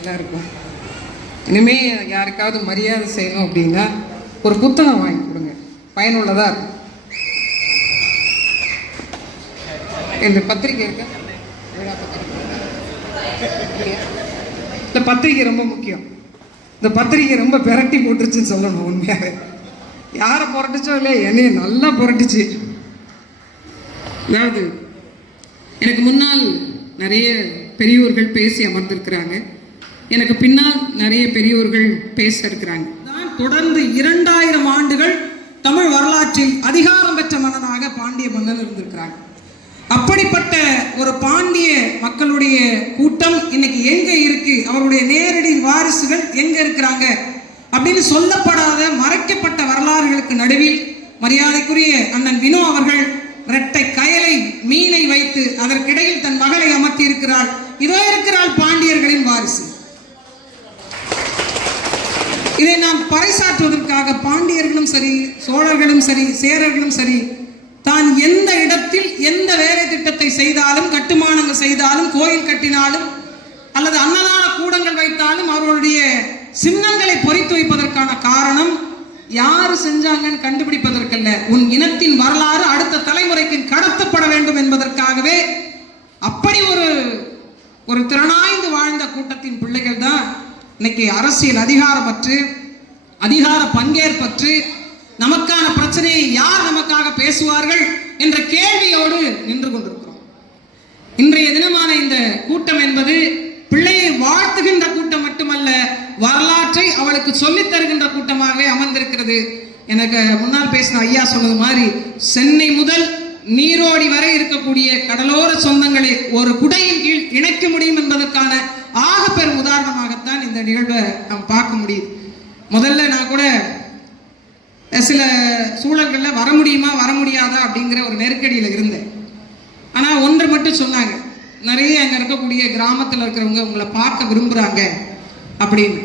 எல்லாருக்கும். இனிமே யாருக்காவது மரியாதை செய்யணும் அப்படின்னா ஒரு புத்தகம் வாங்கி கொடுங்க, பயனுள்ளதாக இருக்கும். இந்த பத்திரிக்கை இருக்க இந்த பத்திரிக்கை ரொம்ப முக்கியம். இந்த பத்திரிக்கை ரொம்ப பிரட்டி போட்டுருச்சுன்னு சொல்லணும். உண்மையாக யாரை புரட்டுச்சோ இல்லையா, என்னைய நல்லா புரட்டுச்சு. அதாவது எனக்கு முன்னால் நிறைய பெரியோர்கள் பேசி அமர்ந்திருக்கிறாங்க, எனக்கு பின்னால் நிறைய பெரியோர்கள் பேச இருக்கிறாங்க. தொடர்ந்து 2000 ஆண்டுகள் தமிழ் வரலாற்றில் அதிகாரம் பெற்ற மன்னனாக பாண்டிய மன்னன் இருந்திருக்கிறாங்க. அப்படிப்பட்ட ஒரு பாண்டிய மக்களுடைய கூட்டம் இன்னைக்கு எங்க இருக்கு, அவருடைய நேரடி வாரிசுகள் எங்க இருக்கிறாங்க அப்படின்னு சொல்லப்படாத மறைக்கப்பட்ட வரலாறுகளுக்கு நடுவில் மரியாதைக்குரிய அண்ணன் வினோ அவர்கள் இரட்டை கயலை மீனை வைத்து அதற்கிடையில் தன் மகளை அமர்த்தி இருக்கிறார். இதோ இருக்கிறாள் பாண்டியர்களின் வாரிசு. இதை நாம் பறைசாற்றுவதற்காக பாண்டியர்களும் சரி, சோழர்களும் சரி, சேரர்களும் சரி, தான் எந்த இடத்தில் எந்த வேலை திட்டத்தை செய்தாலும், கட்டுமானங்கள் செய்தாலும், கோயில் கட்டினாலும் அல்லது அன்னதான கூடங்கள் வைத்தாலும் அவர்களுடைய சின்னங்களை பொறித்து வைப்பதற்கான காரணம் யாரு செஞ்சாங்கன்னு கண்டுபிடிப்பதற்கல்ல, உன் இனத்தின் வரலாறு அடுத்த தலைமுறைக்கு கடத்தப்பட வேண்டும் என்பதற்காகவே. அப்படி ஒரு திறனாய்ந்து வாழ்ந்த கூட்டத்தின் பிள்ளைகள் தான் இன்னைக்கு அரசியல் அதிகாரப்பற்று, அதிகார பங்கேற்பற்று, நமக்கான பிரச்சனையை யார் நமக்காக பேசுவார்கள் என்ற கேள்வியோடு நின்று கொண்டிருக்கிறோம். இன்றைய தினமான இந்த கூட்டம் என்பது பிள்ளையை வாழ்த்துகின்ற கூட்டம் மட்டுமல்ல, வரலாற்றை அவளுக்கு சொல்லித் தருகின்ற கூட்டமாகவே அமர்ந்திருக்கிறது. எனக்கு முன்னால் பேசின ஐயா சொன்னது மாதிரி சென்னை முதல் நீரோடி வரை இருக்கக்கூடிய கடலோர சொந்தங்களை ஒரு குடையின் கீழ் இணைக்க முடியும் என்பதற்கான ஆக பெரும் உதாரணமாகத்தான் இந்த நிகழ்வை நாம் பார்க்க முடியுது. முதல்ல நான் கூட சில சூழல்களில் வர முடியுமா வர முடியாதா அப்படிங்கிற ஒரு நெருக்கடியில் இருந்தேன். ஆனால் ஒன்றை மட்டும் சொன்னாங்க, நிறைய அங்கே இருக்கக்கூடிய கிராமத்தில் இருக்கிறவங்க உங்களை பார்க்க விரும்புகிறாங்க அப்படின்னு.